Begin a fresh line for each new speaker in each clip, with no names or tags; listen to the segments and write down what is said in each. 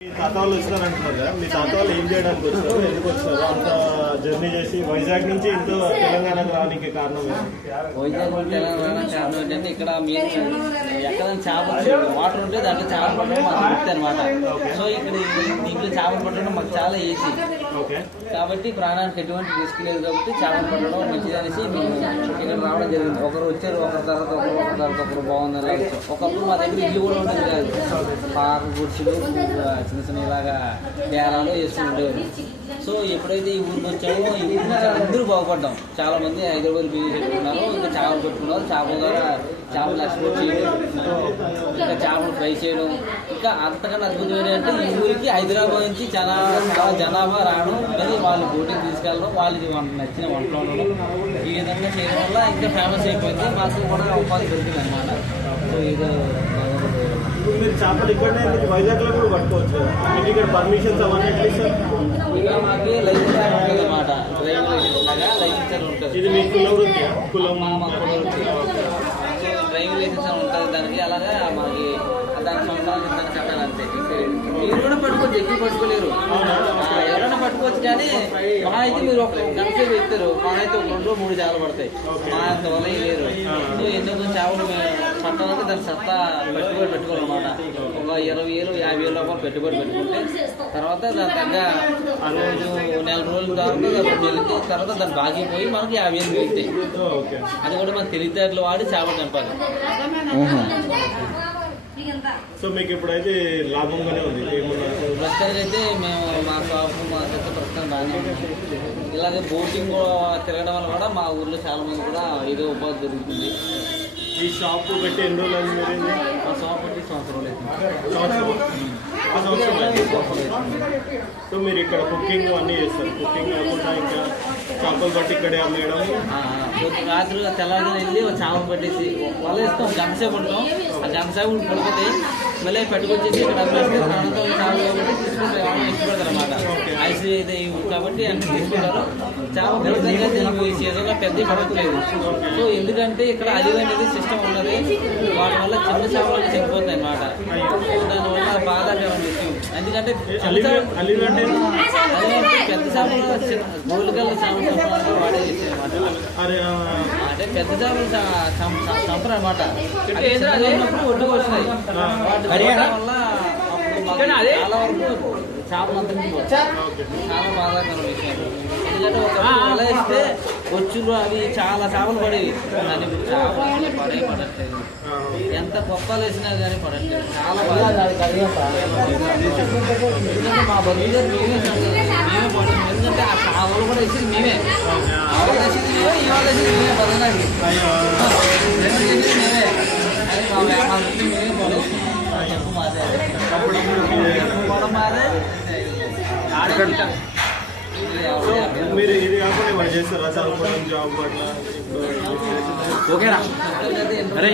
మీ తాత వాళ్ళు వచ్చినారంటున్నారు కదా. మీ తాత వాళ్ళు ఏం చేయడానికి వచ్చారు ఎందుకు వచ్చారు అంత జర్నీ చేసి వైజాగ్ నుంచి ఇంత తెలంగాణకు రానికి కారణం ఏంటి?
వైజాగ్ నుండి తెలంగాణ కారణం ఏంటంటే ఇక్కడ మేము ఎక్కడ చేపలు వాటర్ ఉంటే దాంట్లో చేపలు పట్టడం మాకు వృత్తి అనమాట సో ఇక్కడ దీంట్లో చేపలు పట్టడం మాకు చాలా ఈజీ. కాబట్టి ప్రాణానికి ఎటువంటి రిస్క్ లేదు కాబట్టి చేపలు పట్టడం మంచిది అనేసి మేము ఇక్కడ రావడం జరిగింది. ఒకరు వచ్చారు ఒకరి తర్వాత ఒకరు ఒకరి తర్వాత ఒకరు బాగుందని ఒకప్పుడు మా దగ్గర ఇల్లు కూడా ఉండేది కాదు. పాక గుడిసెలు చిన్న చిన్న ఇలాగా డేరాలు వేసుకుని సో ఎప్పుడైతే ఈ ఊరికి వచ్చామో ఈ ఊరికి అందరూ బాగుపడ్డాం. చాలా మంది హైదరాబాద్ బిజీ పెట్టుకున్నారు ఇంకా చేపలు పెట్టుకున్నారు. చేపల ద్వారా చేపలు ఎక్స్పోర్ట్ చేయడం ఇంకా చేపలు ఫ్రై చేయడం. ఇంకా అంతకన్నా అద్భుతమైన అంటే ఈ ఊరికి హైదరాబాద్ నుంచి చాలా చాలా జనాభా రావడం మళ్ళీ వాళ్ళు బోటింగ్ తీసుకెళ్ళడం వాళ్ళకి వంట నచ్చిన వంటలు ఉండడం ఈ విధంగా చేయడం వల్ల ఇంకా ఫేమస్ అయిపోయింది. మాకు కూడా ఉపాధి దొరికింది అనమాట సో ఇది
ఇప్పుడు మీరు చేపలు ఇక్కడనే ఎందుకు? వైజాగ్లో కూడా పట్టుకోవచ్చు మీకు ఇక్కడ పర్మిషన్స్ అవన్నీ ఎట్లా ఇస్తారు? ఇది మీ కుల వృత్తి కులం
డ్రైవింగ్ లైసెన్స్ ఉంటుంది దానికి. అలాగా మనకి దానికి కట్టాలి అంతే. మీరు కూడా పట్టుకోవచ్చు ఎక్కువ పట్టుకోలేరు. కానీ మా అయితే మీరు ఒక గంట ఎత్తారు. మా అయితే ఒక రెండు మూడు చేపలు పడతాయి. మా అంత వల్ల లేరు ఎన్నో చేపలు పట్టాలంటే దాని సత్తా పెట్టుబడి పెట్టుకోవాలన్నమాట. ఒక ఇరవై వేలు యాభై వేలు లోపల పెట్టుబడి పెట్టుకుంటే తర్వాత దాని తగ్గ రోజు నెల రోజుల తర్వాత రెండు నెలలకి తర్వాత దాన్ని బాగిపోయి మనకి యాభై వేలు
ఓకే.
అది కూడా మన తెలివితేటలు వాడి చేపలు చంపాలి
సో మీకు ఇప్పుడైతే లాభంగానే ఉంది.
ప్రస్తుతానికి అయితే మేము మా షాపు ఇలాగే బోటింగ్ తిరగడం వల్ల కూడా మా ఊర్లో చాలా మంది కూడా ఏదో ఉపాధి దొరుకుతుంది.
ఈ షాప్ పెట్టి ఎన్ని రోజులు అయింది?
మా షాప్ పెట్టి సంవత్సరం.
సో మీరు ఇక్కడ కుకింగ్ అన్నీ చేస్తారు. కుకింగ్ కాకుండా ఇంకా చేపలు పట్టి ఇక్కడే అమ్మేయడం.
రాత్రి తెల్లవారు వెళ్ళి ఒక చేప పట్టేసి వల వేస్తాం గంట సేపు ఉంటాం. ఆ గంట సేపు పడిపోతే మళ్ళీ పెట్టుకొచ్చేసి ఇక్కడ అమ్మేస్తే చేపలు కాబట్టి తీసుకుంటారు ఎవరైనా ఇష్టపడతారు అనమాట ఐస్ కాబట్టి అన్ని తీసుకుంటారు. చేప పెద్దగా తెలుగు ఈ సీజన్లో పెద్ద పడట్లేదు సో ఎందుకంటే ఇక్కడ అలివ్ అనేది సిస్టమ్ ఉన్నది. వాటి వల్ల చిన్న చేపలు చనిపోతాయి అనమాట దానివల్ల బాధాకరం విషయం ఎందుకంటే
అలివి అంటే
పెద్ద చేపలు గోల్డ్ కలర్ చేపలు వాడే చేసే అనమాట
అరే ఆ,
అంటే పెద్ద చేపలు చంపరు అనమాట ఒడ్డుకు వచ్చినాయి వాటి వల్ల చాలా వరకు చేపలు చాలా బాధాకరం విషయం ఎందుకంటే ఒక అవి చాలా చేపలు పడేవి. కానీ చేపలు పడే పడట్లేదు. ఎంత గొప్పలు వేసినా కానీ పడట్లేదు. చాలా బాగా ఎందుకంటే మా బంధువులు మేమే ఎందుకంటే ఆ చేపలు కూడా వేసింది మేమే. ఆ వాళ్ళు వేసింది మేమే. వేసింది బదనాకి మేమే. అది మా వే- మా వృత్తి మేమే పడేస్తాం చెప్పు మాదే
అప్పుడు ఇప్పుడు మీ-
కూడా మాదే ఆడే ఉంటాం. ఇది
సో
ఎవరు-
మీరు ఇది కాకుండా ఏమైనా చేస్తారా? చదువుకోవడం జాబ్ అట్లా
ఓకేనా? అరే.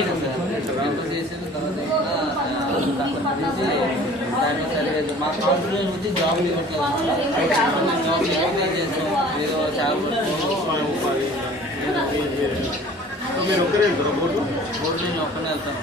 మా కాన్ఫిడెన్స్ వచ్చి జాబ్ ఏదో
మీరు ఒక్కరే వెళ్తారా బోటు?
బోర్డు నేను ఒక్కనే వెళ్తాను.